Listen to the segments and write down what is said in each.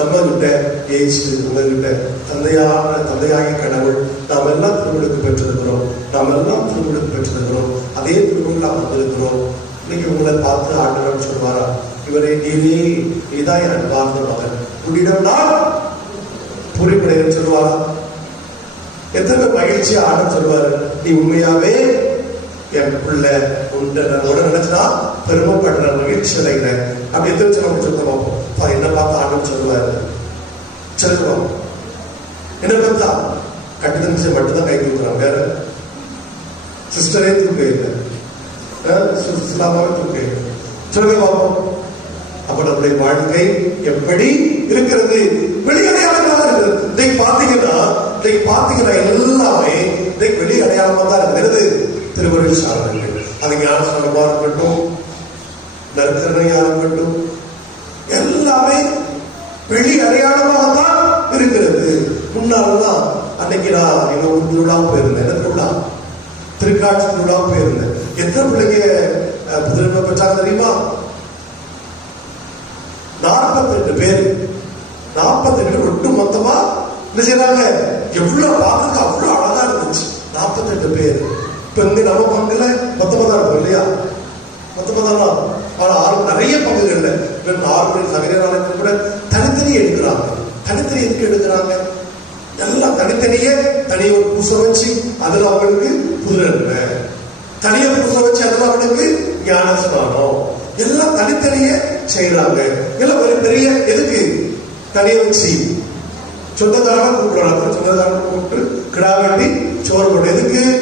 நம்ம ஏசு உங்ககிட்ட தந்தையான தந்தையாகிய கடவுள் நாம் எல்லாம் திருவிழுக்கு பெற்றிருக்கிறோம். நாம் எல்லாம் திருவிழுக்கு பெற்றிருக்கிறோம். அதே திருவிழா வந்திருக்கிறோம் இன்னைக்கு உங்களை பார்த்து ஆண்டவர் சொல்வாரா? இவரை நீரே நீதான் எனக்கு பார்த்த மகன். உன்னிடம் நான் பூரிப்படைன்னு சொல்லுவாரா எத்தனை மகிழ்ச்சி ஆட சொல்வாரு? நீ உண்மையாவே என் பிள்ளை உண்டு நான் உடனே நினைச்சா பெருமைப்படுற மகிழ்ச்சி அடைகிறேன். அப்படி எத்தனை சொல்ல சொல்ல பார்ப்போம் பார்த்து சொல்லுவாரு. சொல்லுவோம் என்ன பார்த்தா? கட்டி செய்ய மட்டும்தான் கை கொடுக்குறான். வேற சிஸ்டரே தூக்க இல்லை இஸ்லாமாவே தூக்க இல்லை சொல்லுங்க பாப்போம். அப்ப நம்முடைய வாழ்க்கை எப்படி இருக்கிறது? வெளி அடையாளமாக இருக்கிறது இன்னைக்கு பாத்தீங்கன்னா இன்னைக்கு பாத்தீங்கன்னா எல்லாமே இன்னைக்கு வெளி அடையாளமா தான் இருக்கிறது திருவருள் சாதனங்கள் அது ஞான சாதனமா இருக்கட்டும் நற்கரணையா இருக்கட்டும் வெளி அடையாளமாக தான் இருக்கிறது. முன்னால்தான் அன்னைக்கு நான் எங்க ஊர் திருவிழாவும் போயிருந்தேன். என்ன திருவிழா? திருக்காட்சி திருவிழாவும் போயிருந்தேன். எத்தனை பிள்ளைங்க அஹ், பெற்றாங்க தெரியுமா? நாற்பத்தெட்டு பேர். நாற்பத்தெட்டு ரெண்டு ஒட்டு மொத்தமா என்ன செய்யறாங்க எவ்வளவு பார்க்கறதுக்கு அவ்வளவு அழகா இருந்துச்சு. நாற்பத்தெட்டு பேர். இப்ப இங்க நம்ம பங்குல மொத்தமா தான் இருக்கும் இல்லையா? மொத்தமா தான் ஆனா ஆறு நிறைய பங்குகள்ல நார்மல் ஆறு மணி கூட தனித்தனி எடுக்கிறாங்க. தனித்தனி எதுக்கு எடுக்கிறாங்க? எல்லாம் தனித்தனியே தனியே ஒரு பூசை வச்சு அதுல அவங்களுக்கு புதுநன்மை. தனியா பூசை வச்சு அதுல அவனுக்கு ஞான ஸ்நானம் எல்லாம் தனித்தனியே செய்யறாங்க எல்லாம் ஒரு பெரிய எதுக்கு? தனியா வச்சு. சொந்தக்காரங்க கூப்பிடுறாங்க சொந்தக்காரங்க கூப்பிட்டு கிடா வெட்டி சோறு போட்டு எதுக்கு?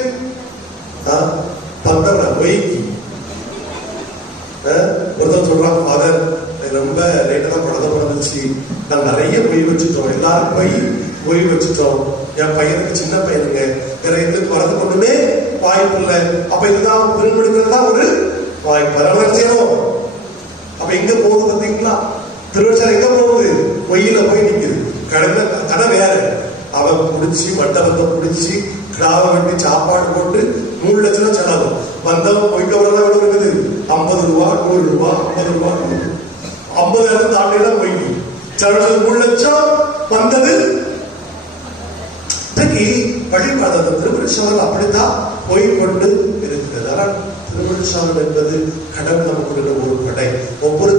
நான் நிறைய பொய் வச்சுட்டோம். எல்லாரும் பொய் பொய் வச்சுட்டோம். என் பையனுக்கு சின்ன பையனுங்க வேற எதுக்கு வரது கொண்டுமே வாய்ப்பு இல்லை. அப்ப இதுதான் திருமணங்கிறது தான் ஒரு வாய்ப்பு. அதனால செய்யணும் அப்ப எங்க போகுது பாத்தீங்களா திருவச்சாரம் எங்க போகுது? பொய்யில போய் நிக்குது. கடமை கடை வேற. அவன் பிடிச்சி மண்டபத்தை பிடிச்சி கிடாவை வெட்டி சாப்பாடு போட்டு மூணு லட்சம் ரூபாய் செலவு வந்தவன் போயிட்டு வரலாம் எவ்வளவு இருக்குது? ஐம்பது ரூபா நூறு ரூபா ஐம்பது ரூபா நூறு ஐம்பதாயிரம் தாண்டினா போய் சர்ச்சல் மூணு என்பது கடவுள் நமக்கு ஒரு கடை ஒவ்வொரு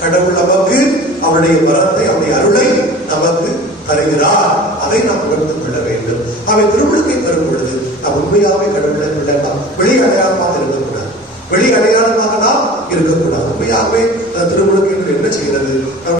கடவுள் நமக்கு அவருடைய வரத்தை அவருடைய அருளை நமக்கு தருகிறார். அதை நாம் உணர்ந்து கொள்ள வேண்டும். அவை திருவிழத்தை பெறும் பொழுது நாம் உண்மையாகவே கடவுளை விடலாம். வெளி அடையாளமாக இருக்கக்கூடாது. வெளி அடையாளமாக நாம் இருக்கக்கூடாது. உண்மையாகவே திருமணம்